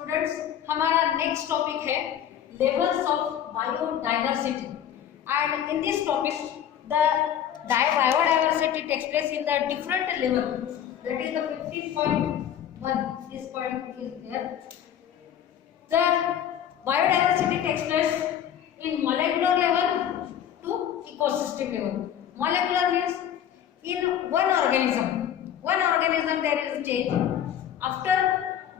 Students, हमारा next topic है levels of biodiversity and in this topic the biodiversity takes place in the different level, that is the 15.1. this point is there. The biodiversity takes place in molecular level to ecosystem level. Molecular means in one organism there is change. After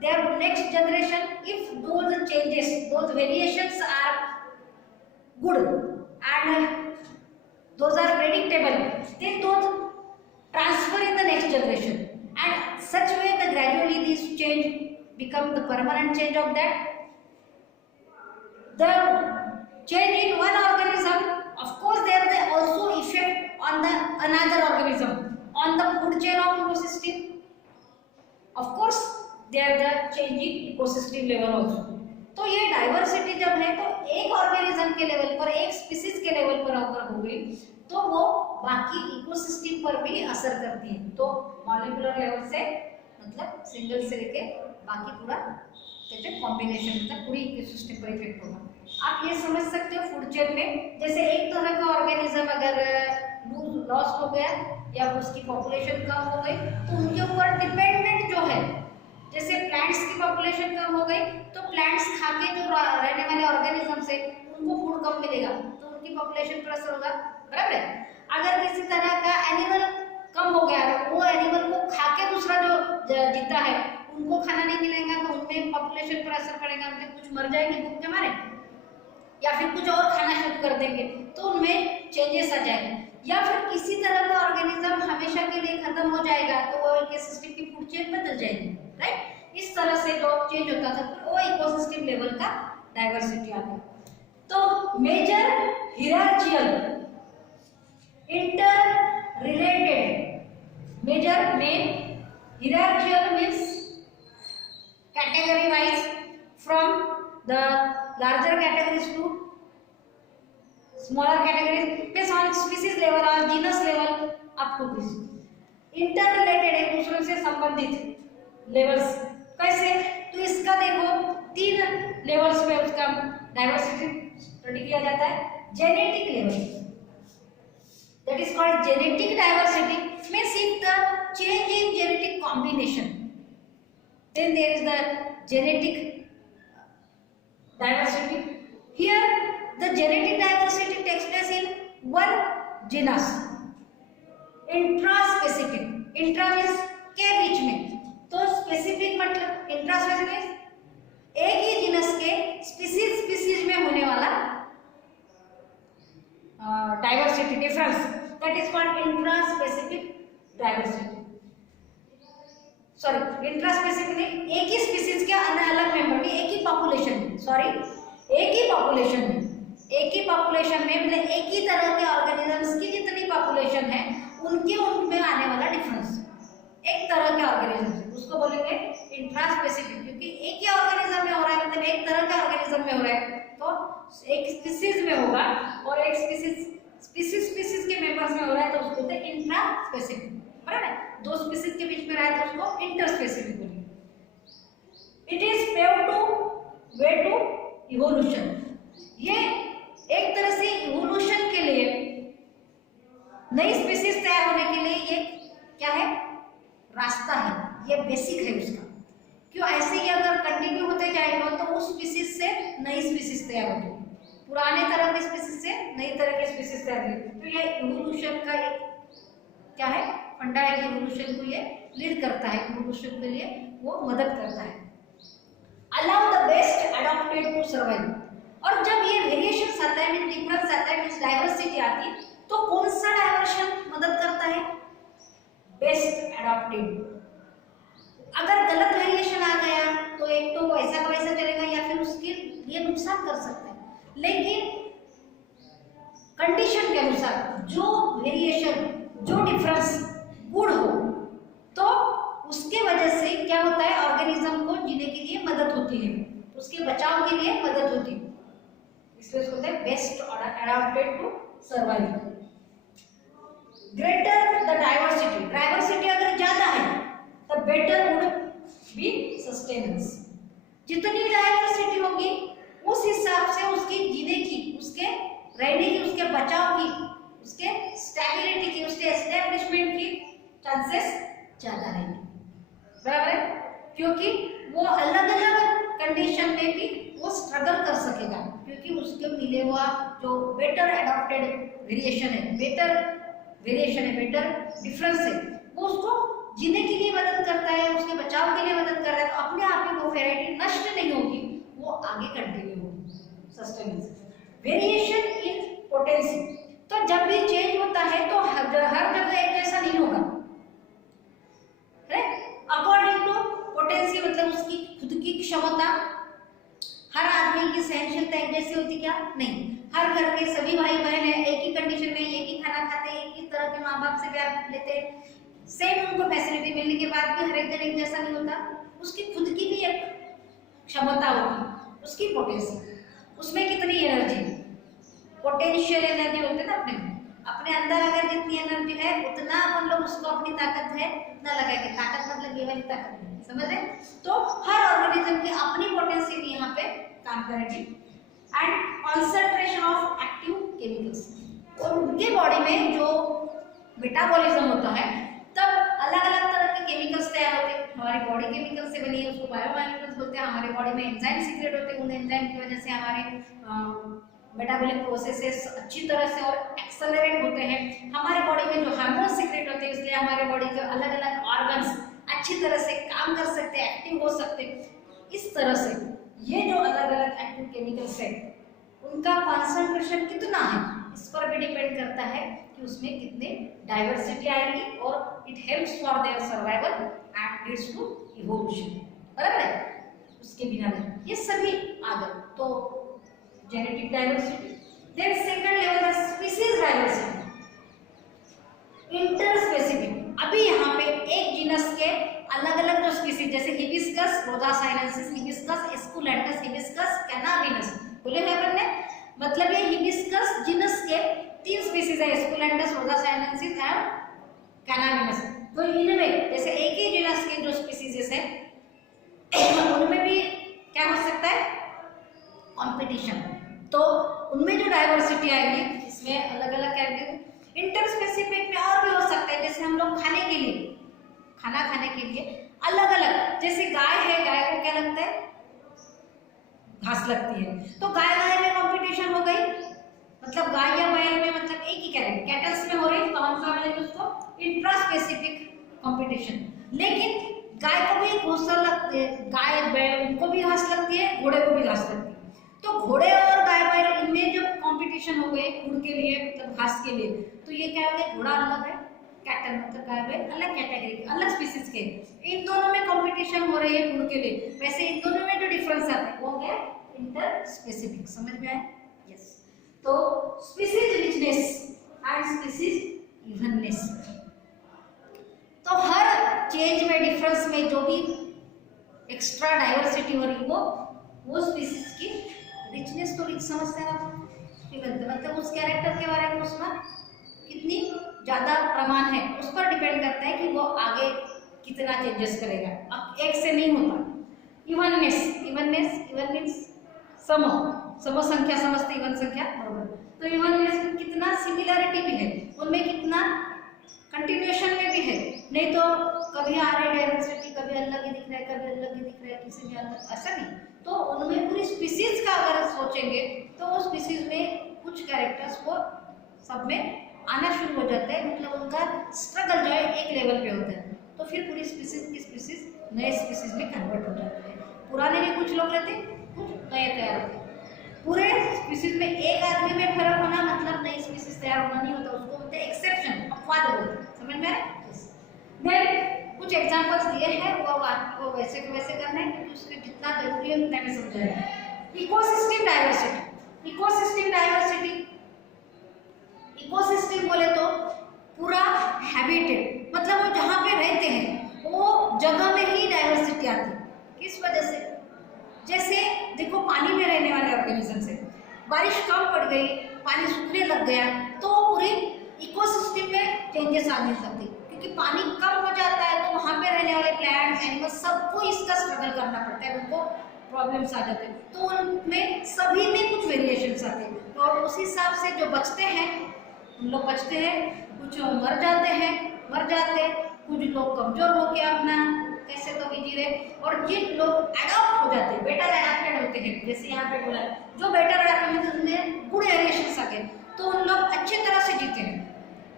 their next generation, if those changes, those variations are good and those are predictable, then those transfer in the next generation, and such way the gradually this change become the permanent change of that. The change in one organism, of course there is also effect on the another organism, on the food chain of ecosystem. Of course there is the change in ecosystem level also. तो ये diversity जब है तो एक organism के level पर, एक species के लेवल पर अगर हो गई तो वो बाकी इकोसिस्टम पर भी असर करती है. तो मॉलिक्यूलर लेवल से मतलब सिंगल से लेके बाकी पूरा त्याचे कॉम्बिनेशन मतलब पूरी इकोसिस्टम पर इफेक्ट होगा. आप ये समझ सकते हो फूड चेन में जैसे एक तरह का ऑर्गेनिज्म अगर लॉस्ट हो गया या उसकी पॉपुलेशन कम हो गई तो उनके ऊपर डिपेंडेंट जो है, जैसे प्लांट्स की पॉपुलेशन कम हो गई तो प्लांट्स खाके जो रहने वाले ऑर्गेनिजम्स है उनको फूड कम मिलेगा तो उनकी पॉपुलेशन पर असर होगा, बराबर है. अगर किसी तरह का एनिमल कम हो गया, वो एनिमल को खाके दूसरा जो जीता है उनको खाना नहीं मिलेगा तो उनमें पॉपुलेशन पर असर पड़ेगा, मतलब कुछ मर जाएंगे भूख के मारे या फिर कुछ और खाना शुरू कर देंगे तो उनमें चेंजेस आ जाएंगे. या फिर किसी तरह का ऑर्गेनिज्म हमेशा के लिए खत्म हो जाएगा तो वो इकोसिस्टम की फूड चेन बदल जाएगी, राइट. इस तरह से जो चेंज होता था वो इकोसिस्टम लेवल का डाइवर्सिटी आता है. तो major hierarchical inter related, major में hierarchical means category wise from the larger categories to smaller categories based on species level or genus level up to this. Interrelated एक दूसरे से संबंधित लेवल्स कैसे, तो इसका देखो 3 लेवल्स पे उसका डाइवर्सिटी स्टडी किया जाता है. Genetic level, that is called genetic diversity, means if the change in genetic combination, then there is the genetic diversity. Here the genetic diversity takes place in one genus. Intraspecific, intra means के बीच में, तो specific मतलब intraspecific एक ही genus के species में होने वाला diversity difference, that is called intraspecific diversity. Sorry, intraspecific नहीं, एक ही स्पीसीज के अलग मेंबर में, एक ही पॉपुलेशन में, सॉरी एक ही पॉपुलेशन में मतलब एक ही तरह के ऑर्गेनिजम्स की जितनी पॉपुलेशन है उनमें आने वाला डिफरेंस, एक तरह के ऑर्गेनिज्म उसको बोलेंगे इंट्रास्पेसिफिक. क्योंकि एक ही ऑर्गेनिज्म में हो रहा है मतलब एक तरह के ऑर्गेनिज्म में हो रहा है तो एक स्पीसीज में होगा और एक स्पीसीज के मेंबर्स में हो रहा है तो उसको बोलते हैं इंट्रास्पेसिफिक, बराबर है. दो स्पीसीज के बीच में रहा है तो उसको इंटरस्पेसिफिक बोलेंगे. It is pave to way to evolution. ये एक तरह से इवोल्यूशन के लिए, नई स्पीसीज तैयार होने के लिए ये क्या है, रास्ता है, ये बेसिक है उसका. क्यों, ऐसे ही अगर कंटिन्यू होते जाएगा तो उस स्पीसीज से नई स्पीसीज तैयार होगी, पुराने तरह के स्पीसीज से नई तरह के स्पीसीज तैयार होगी. तो ये इवोल्यूशन का एक क्या है, फंडा है कि इवोल्यूशन को ये लीड करता है, इवोल्यूशन के लिए वो मदद करता है. Allow the best adopted to survive. और जब ये वेरिएशन आता है, मींस डिफरेंस आता है, मींस डाइवर्सिटी आती है, तो कौन सा डाइवर्शन मदद करता है, बेस्ट अडॉप्टेड. अगर गलत वेरिएशन आ गया तो एक तो वैसा का वैसा चलेगा या फिर उसके लिए नुकसान कर सकता है. लेकिन कंडीशन के अनुसार जो वेरिएशन, जो डिफरेंस गुड हो तो उसके वजह से क्या होता है, ऑर्गेनिज्म को जीने के लिए मदद होती है, उसके बचाव के लिए मदद होती है. इसलिए उसको कहते हैं best adopted to survive. Greater the diversity अगर ज्यादा है तो बेटर वुड बी सस्टेनेंस. जितनी डाइवर्सिटी होगी उस हिसाब से उसकी जीने की, उसके रहने की, उसके बचाव की, उसके स्टेबिलिटी की, उसके एस्टेब्लिशमेंट की चांसेस ज्यादा रहेंगे, बराबर है? क्योंकि वो अलग अलग कंडीशन में भी वो स्ट्रगल कर सकेगा, क्योंकि उसके मिले हुआ जो बेटर एडॉप्टेड वेरिएशन है, बेटर डिफरेंस है, वो उसको जीने के लिए मदद करता है, उसके बचाव के लिए मदद कर रहा है। तो अपने आप में वो वैरायटी नष्ट नहीं होगी, वो आगे कंटिन्यू होगी, सस्टेनेंस। वेरिएशन इन पोटेंसी, तो जब भी चेंज होता है तो हर जगह एक जैसा नहीं होगा, अकॉर्डिंग टू पोटेंसी, मतलब उसकी खुद की क्षमता। हर आदमी की सहनशीलता एक जैसी होती क्या? नहीं। हर घर के सभी भाई बहन है, एक ही कंडीशन में एक ही खाना खाते, एक ही तरह के माँ बाप से प्यार लेते, सेम उनको फैसिलिटी मिलने के बाद भी हर एक जन एक जैसा नहीं होता। उसकी खुद की भी एक क्षमता होती, उसकी पोटेंसी, उसमें कितनी एनर्जी, पोटेंशियल एनर्जी होती है ना अपने अंदर अगर जितनी एनर्जी है उतना अपन लोग उसको अपनी ताकत है उतना लगाएंगे। ताकत मतलब ये वाली ताकत है, समझ रहे? तो हर ऑर्गेनिज्म की अपनी पोटेंसी भी यहाँ पे काम करेगी। And concentration of active chemicals, और उनके बॉडी में जो मेटाबॉलिज्म होता है तब अलग अलग तरह के केमिकल्स तैयार होते हैं। हमारी बॉडी केमिकल से बनी है, उसको बायोकेमिकल्स बोलते हैं। हमारे बॉडी में एंजाइम सीक्रेट होते हैं, उन एंजाइम की वजह से हमारे मेटाबॉलिक प्रोसेसेस अच्छी तरह से और एक्सेलरेट होते हैं। हमारे बॉडी में जो हार्मोन सीक्रेट होते हैं, इसलिए हमारे बॉडी के अलग अलग ऑर्गन्स अच्छी तरह से काम कर सकते हैं, एक्टिव हो सकते हैं। इस तरह से ये जो अलग अलग एक्टिव केमिकल्स है उनका कॉन्सेंट्रेशन कितना है इस पर भी डिपेंड करता है कि उसमें कितने डाइवर्सिटी आएगी, और it helps for their survival and leads to evolution, बराबर है? उसके बिना ये सभी आ गए। तो genetic diversity, then second level है स्पीशीज डाइवर्सिटी, इंटरस्पेसिफिक। अभी यहाँ पे एक जीनस के अलग अलग जो स्पीशीज, जैसे हिबिस्कस रोजा साइनेंसिस, हिबिस्कस एस्कुलेंटस, हिबिस्कस कैनाबिनस बोले हैं अपन ने, मतलब ये हिबिस्कस जीनस के 3 स्पीशीज है, एस्कुलेंटस, रोजा साइनेंसिस एंड कैनाबिनस। तो इनमें जैसे एक ही जीनस के जो स्पीशीज है उनमें भी क्या हो सकता है? कंपटीशन। तो उनमें जो डाइवर्सिटी आएगी इसमें अलग अलग कैरेक्टर। इंटरस्पेसिफिक में और भी हो सकता है, जैसे हम लोग खाने के लिए, खाना खाने के लिए अलग अलग, जैसे गाय है, गाय को क्या लगता है? घास लगती है, तो गाय गाय में कंपटीशन हो गई, मतलब गाय या बैल में, मतलब एक ही कैरेक्टर कैटल्स में हो रही, कौन सा मिलेगा उसको? Intraspecific competition. लेकिन गाय को भी घोंसला लगती है, गाय बैल उनको भी घास लगती है, घोड़े को भी घास लगती है। तो घोड़े और गाय बैल इनमें जब कंपटीशन हो गई फूड के लिए, मतलब घास के लिए, तो ये क्या हो गया? घोड़ा अलग है, कैटल मतलब गाय बैल अलग कैटेगरी, अलग स्पीशीज के, इन दोनों में कंपटीशन हो रही है फूड के लिए। वैसे इन दोनों में जो डिफरेंस आता है वो हो गया इंटर स्पेसिफिक। समझ में आया? यस। तो species richness and species evenness, तो हर चेंज में, डिफरेंस में जो भी एक्स्ट्रा डाइवर्सिटी हो रही वो स्पीशीज की रिचनेस, तो रिच समझते हैं आप, मतलब उस कैरेक्टर के बारे में उसमें कितनी ज्यादा प्रमाण है उस पर डिपेंड करता है कि वो आगे कितना चेंजेस करेगा। अब एक से नहीं होता। इवननेस, इवननेस, इवन मींस सम, सम संख्या समझते, इवन संख्या बराबर। तो इवननेस में कितना सिमिलरिटी भी है, उनमें कितना कंटिन्यूएशन में भी है, नहीं तो कभी आ रही डाइवर्सिटी, कभी अलग ही दिख रहा है, कभी अलग ही दिख रहा है, किसी में अलग, ऐसा नहीं। तो उनमें पूरी स्पीशीज का अगर सोचेंगे तो वो स्पीशीज में कुछ कैरेक्टर्स को सब में आना शुरू हो जाता है, मतलब उनका स्ट्रगल जो है एक लेवल पे होता है, तो फिर पूरी स्पीशीज की स्पीशीज नए स्पीशीज में कन्वर्ट हो जाते हैं। पुराने भी कुछ लोग रहते, कुछ नए तैयार होते हैं। पूरे स्पीशीज में एक आदमी में फर्क होना मतलब नई स्पीशीज तैयार होना नहीं होता, उसको बोलते हैं एक्सेप्शन, अपवाद होते हैं। समझ में आया? देन कुछ एग्जांपल्स दिए हैं, वो आपको वैसे के वैसे करना है, क्योंकि उसमें जितना जरूरी है उतना में समझाना है। Ecosystem diversity, ecosystem diversity, ecosystem बोले तो पूरा हैबिटेट, मतलब वो जहाँ पे रहते हैं वो जगह में ही डाइवर्सिटी आती है। किस वजह से? जैसे देखो पानी में रहने वाले ऑर्गेनिज्म से बारिश कम पड़ गई, पानी सूखने लग गया, तो पूरे इकोसिस्टम में चेंजेस आने लगते, क्योंकि पानी कम हो जाता है तो वहाँ पे रहने वाले प्लांट्स, एनिमल्स सबको इसका स्ट्रगल करना पड़ता है, उनको प्रॉब्लम्स आ जाते हैं, तो उनमें सभी में कुछ वेरिएशंस आते हैं और उस हिसाब से जो बचते हैं उन लोग बचते हैं, कुछ मर जाते कुछ लोग कमजोर होके अपना कैसे तो भी जी रहे, और जिन लोग अडॉप्ट हो जाते हैं, बेटर अडॉप्टेड होते हैं, जैसे यहाँ पे बोला है जो बेटर अडॉप्टेड उनमें गुड वेरिएशंस आ गए तो उन लोग अच्छी तरह से जीते हैं,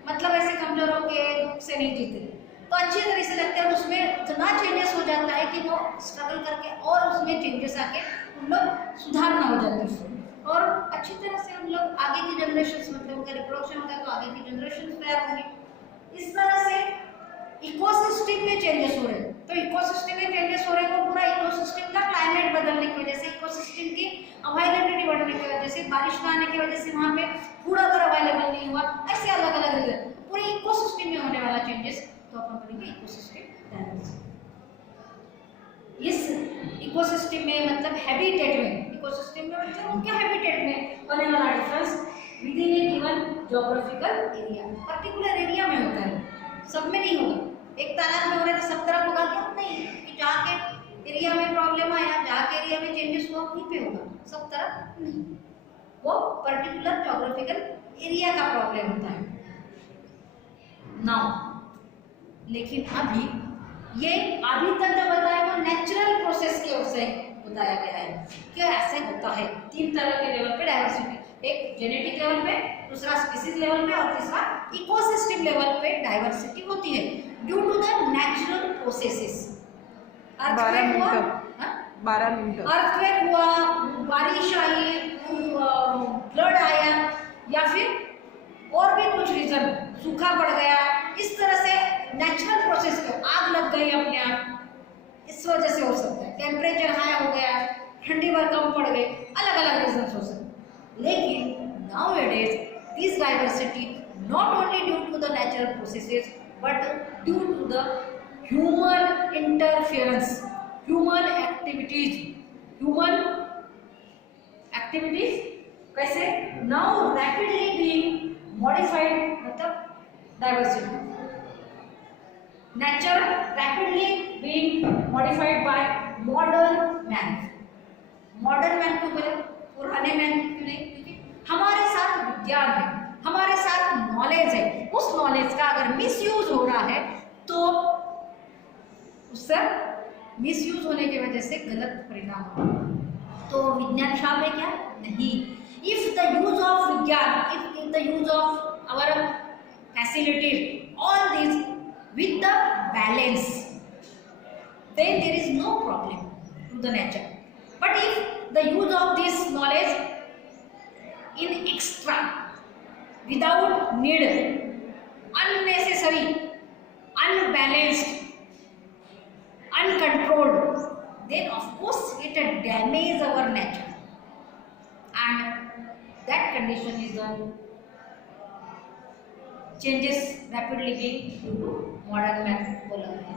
मतलब ऐसे कमजोर होके दुख से नहीं जीते, तो अच्छी तरह से लगता है। उसमें इतना चेंजेस हो जाता है कि वो स्ट्रगल करके और उसमें चेंजेस आके उन लोग सुधारना हो जाते हैं उसमें, और अच्छी तरह से उन लोग आगे की जनरेशन, मतलब उनका रिप्रोडक्शन होता है तो आगे की जनरेशन तैयार होंगी। इस तरह से इकोसिस्टम में चेंजेस हो रहे हैं, तो इकोसिस्टम में चेंजेस हो रहे हैं वो पूरा इकोसिस्टम का क्लाइमेट बदलने की वजह से, इकोसिस्टम की अवेलेबिलिटी बढ़ने की वजह से, बारिश ना आने की वजह से वहाँ पे फूड अगर अवेलेबल नहीं हुआ, ऐसे अलग अलग रीजन, पूरे इकोसिस्टम में होने वाला चेंजेस तो अपन करेंगे इकोसिस्टम डायनामिक्स। इस इकोसिस्टम में मतलब हैबिटेट में, इकोसिस्टम में मतलब उनके हैबिटेट में होने वाला difference with in A given geographical area, particular area में होता है, सब में नहीं होगा। एक तालाब में हो रहा है तो सब तरफ होगा क्या? नहीं, कि जहाँ के एरिया में प्रॉब्लम आया, जहाँ के एरिया में चेंजेस हुआ वहीं पे होगा, सब तरफ नहीं, वो पर्टिकुलर ज्योग्राफिकल एरिया का प्रॉब्लम होता है। नाउ लेकिन अभी तक जो बताया वो नेचुरल प्रोसेस की ओर से बताया गया है कि ऐसे होता है। 3 तरह के लेवल पे डाइवर्सिटी, एक जेनेटिक लेवल पे, दूसरा स्पीसीज लेवल पे और तीसरा इकोसिस्टम लेवल पे डाइवर्सिटी होती है due to the natural processes. Earthquake हुआ, 12 मिनट, अर्थक्वेक हुआ, बारिश आई, फ्लड आया, या फिर और भी कुछ रीजन, सूखा पड़ गया, इस तरह से नेचुरल प्रोसेस पे आग लग गई अपने आप, इस वजह से हो सकता है। टेम्परेचर हाई हो गया, ठंडी बार कम पड़ गई, अलग अलग रीजन हो सकते हैं। लेकिन nowadays this diversity not only due to the natural processes but due to the human interference, human activities कैसे नाउ रैपिडली बीइंग मॉडिफाइड, मतलब diversity, nature rapidly being modified by modern man. Modern man को बोले, पुराने man क्यों नहीं? क्योंकि हमारे साथ विज्ञान है, हमारे साथ नॉलेज है, उस नॉलेज का अगर मिसयूज हो रहा है तो उससे मिसयूज होने की वजह से गलत परिणाम होगा। तो विज्ञान शाप है क्या? नहीं। इफ द यूज ऑफ विज्ञान, if the use of our facilities, all this with the balance, then there is no problem to the nature. But if the use of this knowledge in extra, without need, unnecessary, unbalanced, uncontrolled, then of course it damages our nature, and that condition is the changes rapidly being due to modern man बोला गया है।